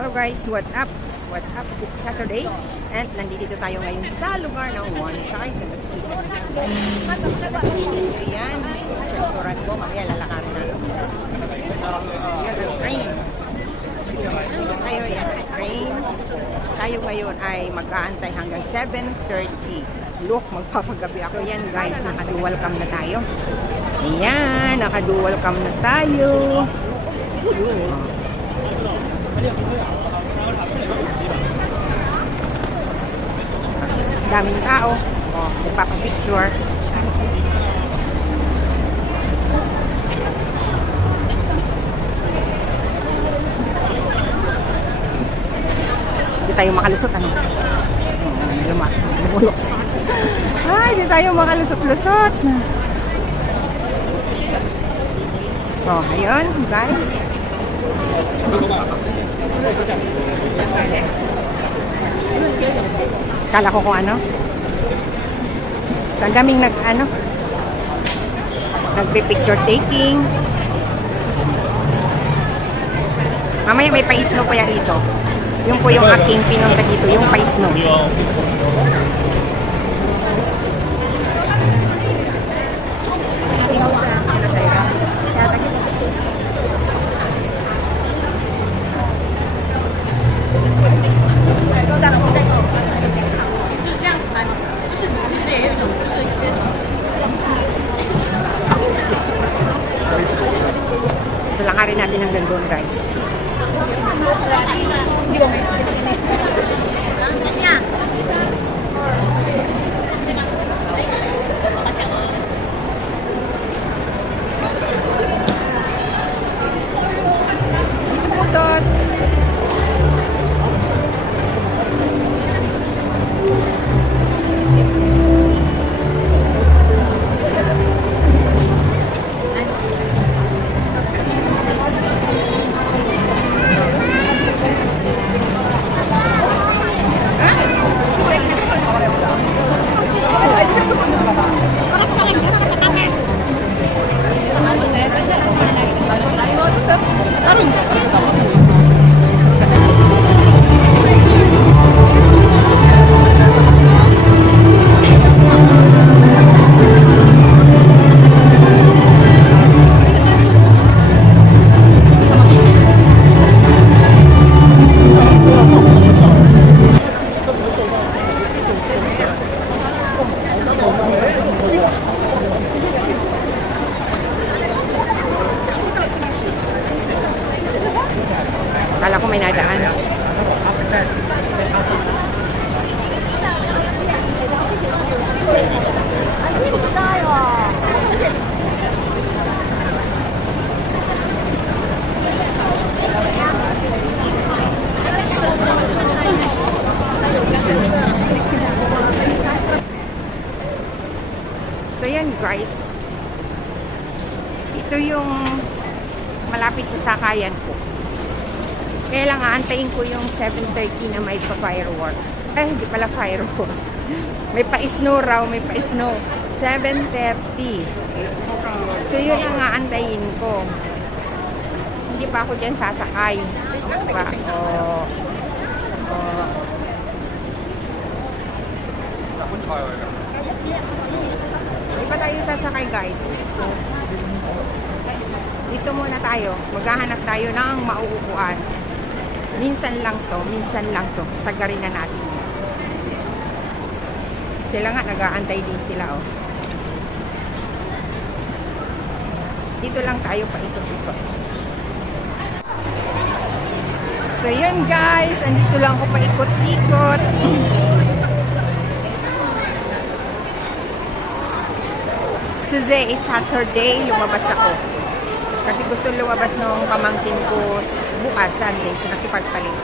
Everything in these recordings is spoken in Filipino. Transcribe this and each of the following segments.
Hello guys, what's up? What's up? It's Saturday and nandito tayo ngayon sa lugar ng One Chai sa Mexico. Ayan, restaurant ko, mamaya lalakarin na. So, yan ang train. Tayo yan ang train. Tayo ngayon ay mag-aantay hanggang 7:30. Look, magpapagabi ako. So yan guys, naka-dual cam na tayo. Ayan, naka-dual cam na tayo. Daming tao. Oh, nagpapapicture. Hindi tayo makalusot, ano? Lumulok. Ay, hindi tayo makalusot-lusot. So, ayun, guys. Kala ko kung ano. So, ang daming nagpe-picture taking. Mamaya may paisno po yan dito. Yung po yung aking pinunta dito, yung paisno. So, lakarin natin hanggang doon, guys. Putos! Kala ko may nadaan. So yan guys. Ito yung malapit sa sakayan ko. Kaya lang aantayin ko yung 7:30 na may pa-fireworks. Eh, hindi pala fireworks. May pa-snow raw, may pa-snow. 7:30. So, yun ang aantayin ko. Hindi pa ako dyan sasakay. Diba? Hindi pa tayo sasakay, guys. Dito muna tayo. Maghahanap tayo ng mauupuan. Minsan lang to. Sagarin na natin. Sila nga, nag-aantay din sila, oh. Dito lang tayo paikot-ikot. So, yun guys. Andito lang ako paikot-ikot. Today is Saturday. Lumabas ako. Kasi gusto lumabas nung pamangkin ko bukas, Sunday. So, nakipagpalit.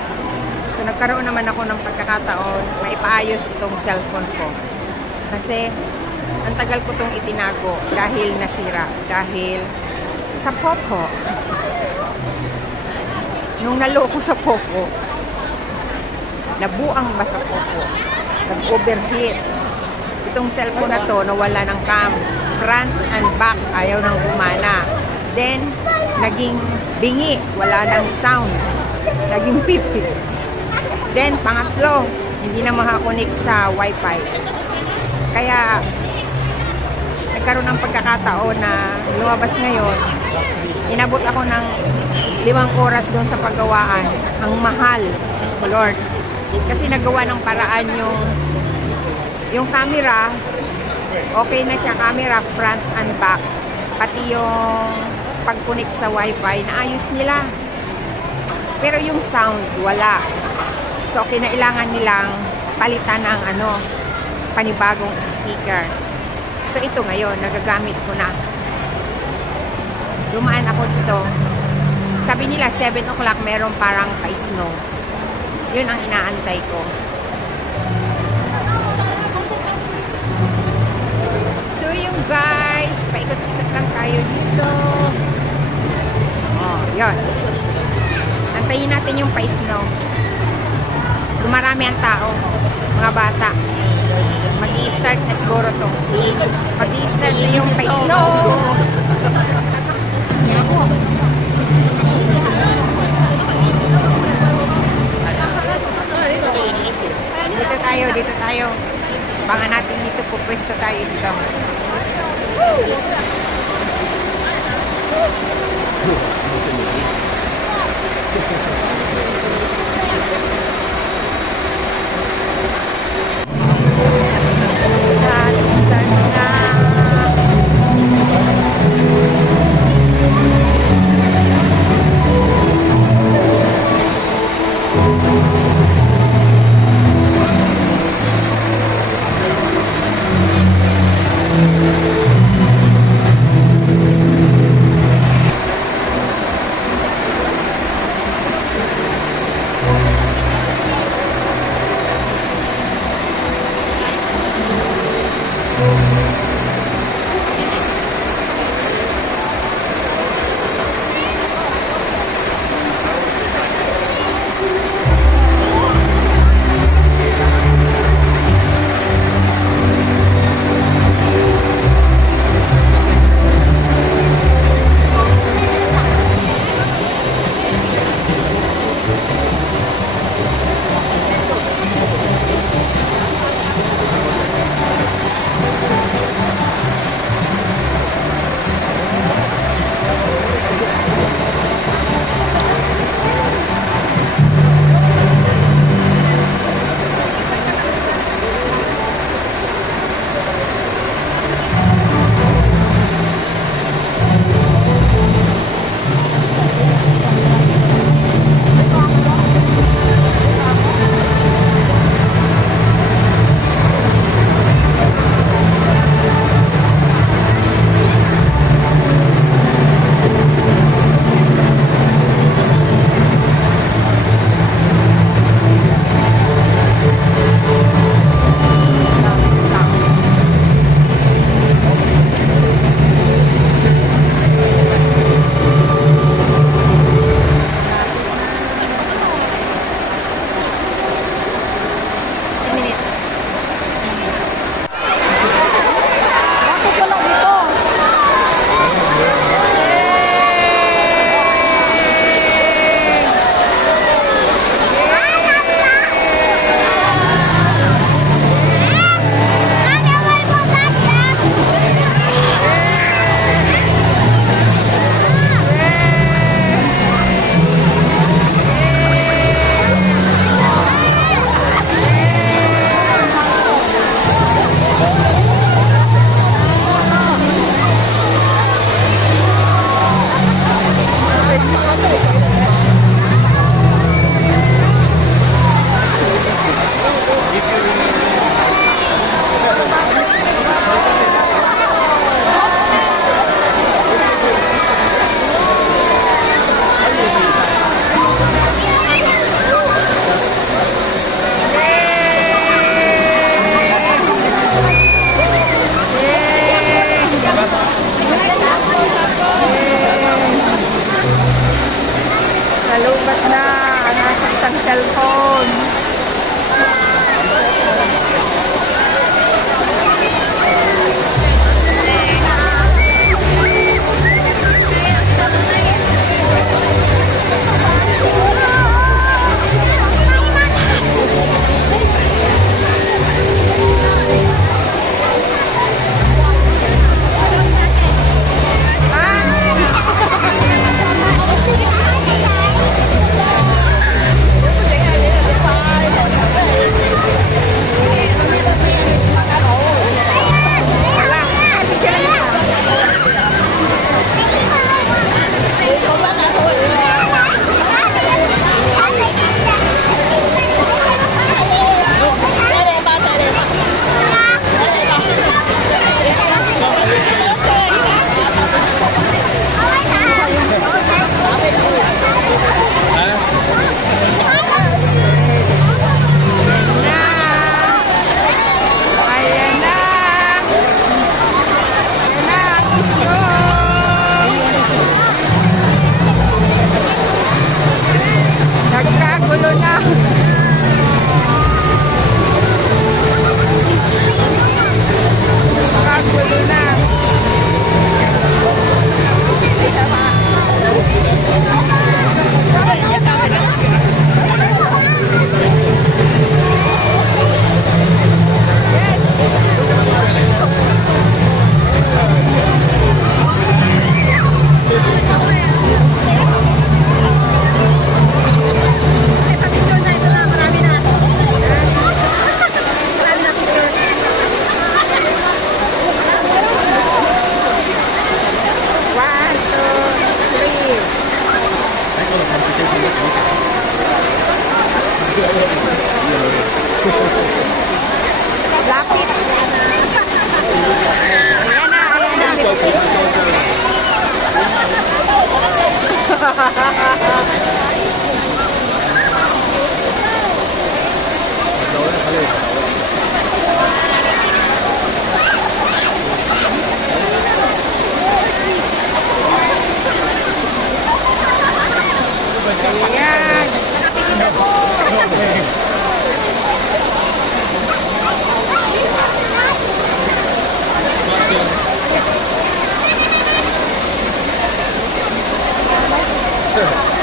So, nagkaroon naman ako ng pagkakataon na ipaayos itong cellphone ko. Kasi, ang tagal ko itong itinago dahil nasira. Dahil sa Poco. Nung naloko sa Poco, nabuang ba sa Poco? Nag-overheat. Itong cellphone na to, nawala ng cam. Front and back, ayaw nang gumana. Then, naging bingi, wala nang sound. Naging pipi. Then, pangatlo, hindi na makakonek sa wifi. Kaya, nagkaroon ng pagkakataon na lumabas ngayon. Inabot ako ng 5 oras doon sa paggawaan. Ang mahal, oh Lord. Kasi nagawa ng paraan yung camera, okay na siya, camera front and back. Pati yung pag-connect sa wifi, naayos nila. Pero yung sound, wala. So, kinailangan nilang palitan ng panibagong speaker. So, ito ngayon, nagagamit ko na. Dumaan ako dito. Sabi nila, 7 o'clock meron parang pa-snow. Yun ang inaantay ko. So, yung guys, paikot-ikot lang tayo dito. Oh, yun. Antayin natin yung pa-snow. Dumarami ang tao, mga bata. Mag-i-start na siguro to. Mag-i-start na yung pa-snow. Dito tayo. Bangan natin dito, pupwesto tayo dito. Start na. Lapit. Ayan na, ayan na. Ayan. Sure.